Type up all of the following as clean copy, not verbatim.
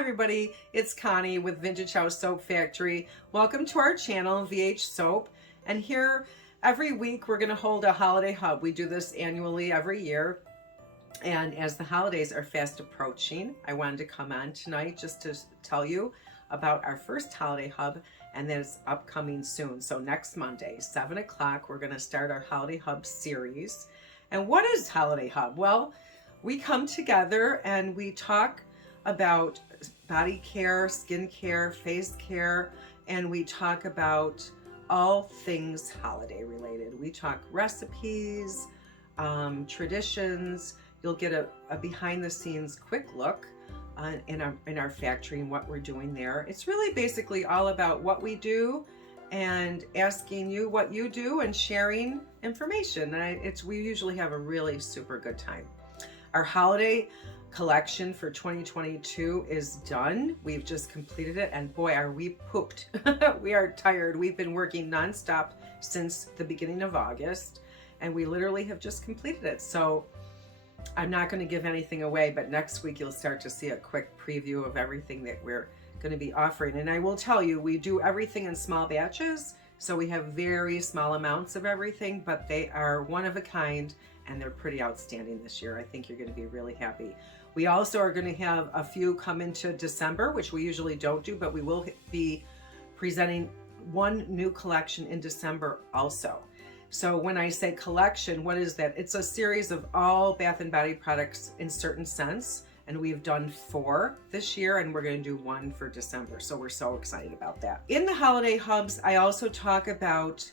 everybody, it's Connie with Vintage House Soap Factory. Welcome to our channel, VH Soap. And here every week we're going to hold a holiday hub. We do this annually every year. And as the holidays are fast approaching, I wanted to come on tonight just to tell you about our first holiday hub, and that's upcoming soon. So next Monday, 7 o'clock, we're going to start our holiday hub series. And what is holiday hub? Well, we come together and we talk about body care, skin care, face care, and we talk about all things holiday related. We talk recipes, traditions. You'll get a behind the scenes quick look in our factory and what we're doing there. It's really basically all about what we do and asking you what you do and sharing information. And we usually have a really super good time. Our holiday collection for 2022 is done. We've just completed it, and boy, are we pooped. We are tired. We've been working nonstop since the beginning of August, and we literally have just completed it. So I'm not going to give anything away, but next week you'll start to see a quick preview of everything that we're going to be offering. And I will tell you, we do everything in small batches, so we have very small amounts of everything, but they are one of a kind, and they're pretty outstanding this year. I think you're going to be really happy. We also are going to have a few come into December, which we usually don't do, but we will be presenting one new collection in December also. So when I say collection, what is that? It's a series of all Bath and Body products in certain sense, and we've done 4 this year, and we're going to do 1 for December. So we're so excited about that. In the holiday hubs, I also talk about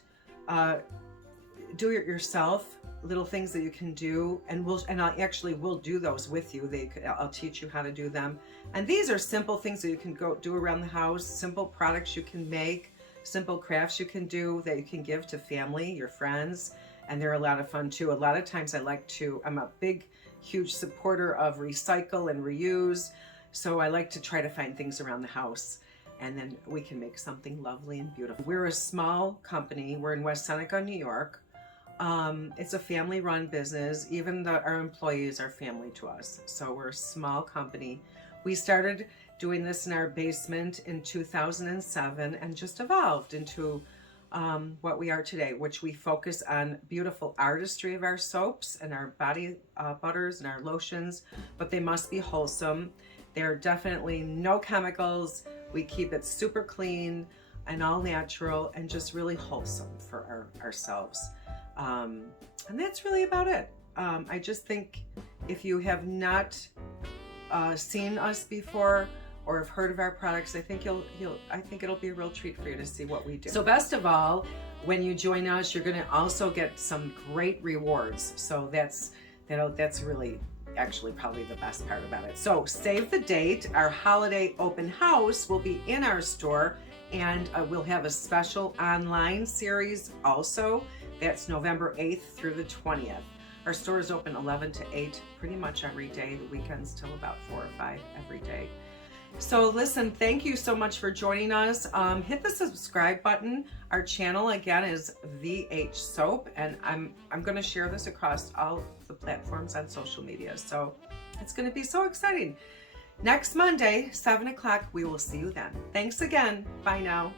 do-it-yourself, little things that you can do, and I actually will do those with you. I'll teach you how to do them. And these are simple things that you can go do around the house, simple products you can make, simple crafts you can do that you can give to family, your friends, and they're a lot of fun too. A lot of times I'm a big, huge supporter of recycle and reuse, so I like to try to find things around the house, and then we can make something lovely and beautiful. We're a small company. We're in West Seneca, New York. It's a family-run business. Even our employees are family to us. So we're a small company. We started doing this in our basement in 2007 and just evolved into what we are today, which we focus on beautiful artistry of our soaps and our body butters and our lotions, but they must be wholesome. There are definitely no chemicals. We keep it super clean and all natural and just really wholesome for ourselves. And that's really about it. I just think if you have not seen us before or have heard of our products, I think it'll be a real treat for you to see what we do. So best of all, when you join us, you're going to also get some great rewards. So that's really actually probably the best part about it. So save the date. Our holiday open house will be in our store, and we'll have a special online series also. That's November 8th through the 20th. Our store is open 11 to 8 pretty much every day, the weekends till about 4 or 5 every day. So listen, thank you so much for joining us. Hit the subscribe button. Our channel again is VH Soap, and I'm going to share this across all the platforms on social media. So it's going to be so exciting. Next Monday, 7 o'clock, we will see you then. Thanks again. Bye now.